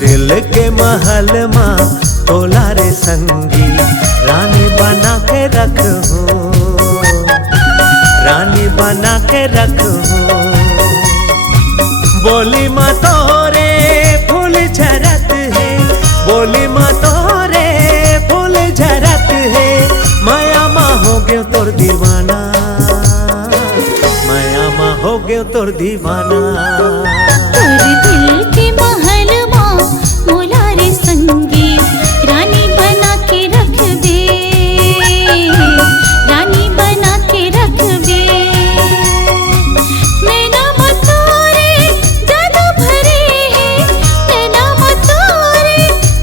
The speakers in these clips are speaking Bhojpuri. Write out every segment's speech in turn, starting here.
दिल के महल माँ तोला रे संगी, रानी बना के रखूं, रानी बना के रखूं। बोली माँ तोरे फूल झरत है, बोली माँ तोरे फूल झरत है। माया माँ हो गयो तोर दीवाना, माया माँ हो गयो तोर दीवाना। दिल के महल माँ मोला रे संगी, रानी बना के रख दे, रानी बना के रख दे। नैना मतोरे जादू भरे हैं, नैना मतोरे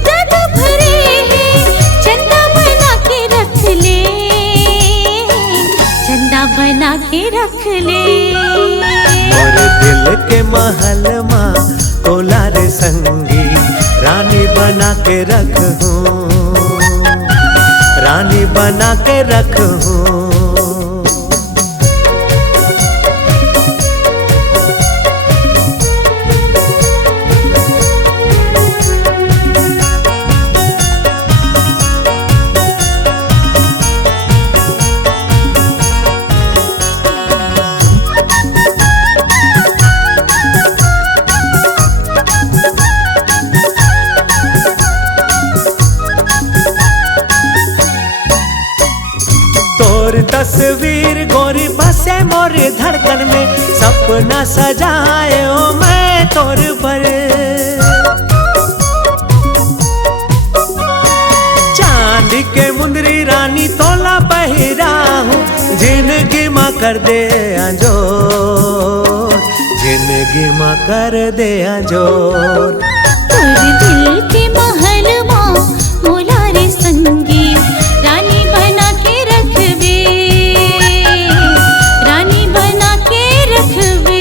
जादू भरे हैं। चंदा बना के रख ले, चंदा बना के रख ले। मोर दिल के महल माँ तोला रे संगी, रानी बना के रखूं, रानी बना के रखूं। तस्वीर गोरी बसे मोर धड़कन में, सपना सजाए ओ मैं तोर पर। चांद के मुंदरी रानी तोला पहिरा हूँ, जिंदगी माँ कर दे अंजोर, जिंदगी माँ कर दे अंजोर। दिल के महल माँ मोला रे संगी, रानी बना के रख दे, रानी बना के रख दे।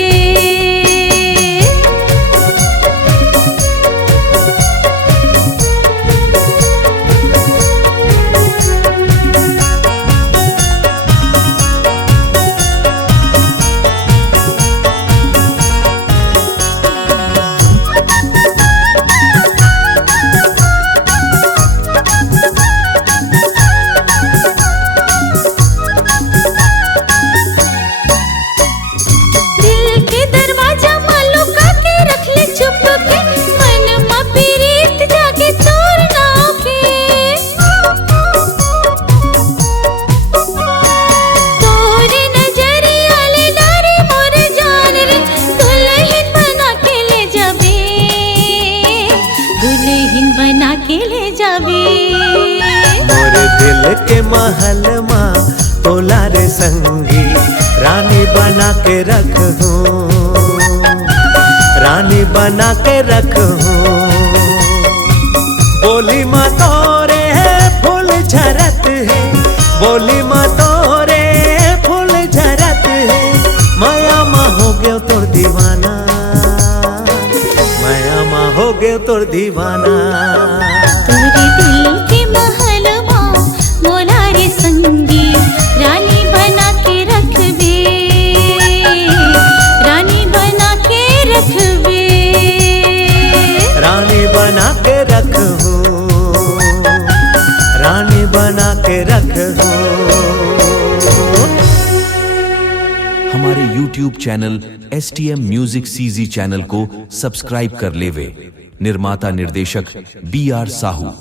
के महल माँ तोला रे संगी, रानी बना के रखूं, रानी बना के रखूं। बोली माँ तोरे फूल झरत है, बोली माँ तोरे फूल झरत है। माया माँ हो गयो तोर दीवाना, माया माँ हो गयो तोर दीवाना। तेरे दिल के महल माँ मोला रे संगी, रानी बना के रख दे, रानी बना के रख दे। रानी बना के रखूं, रानी बना के रखूं। हमारे YouTube YouTube channel STM music CZ channel को सब्सक्राइब कर लेवे। निर्माता निर्देशक BR साहू।